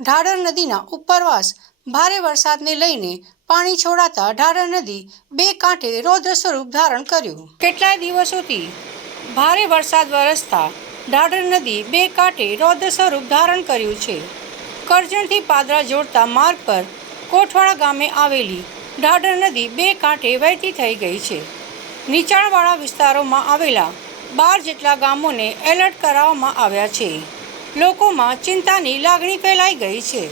ઢાઢર નદીના ઉપરવાસ ભારે વરસાદને લઈને પાણી છોડાતા ઢાઢર નદી બે કાંઠે રૌદ્ર સ્વરૂપ ધારણ કર્યું. કેટલાય દિવસોથી ભારે વરસાદ વરસતા ઢાઢર નદી બે કાંઠે રૌદ્ર સ્વરૂપ ધારણ કર્યું છે. કરજણથી પાદરા જોડતા માર્ગ પર કોઠવાડા ગામે આવેલી ઢાઢર નદી બે કાંઠે વહેતી થઈ ગઈ છે. નીચાણવાળા વિસ્તારોમાં આવેલા 12 જેટલા ગામોને એલર્ટ કરાવવામાં આવ્યા છે. લોકોમાં ચિંતાની લાગણી ફેલાઈ ગઈ છે.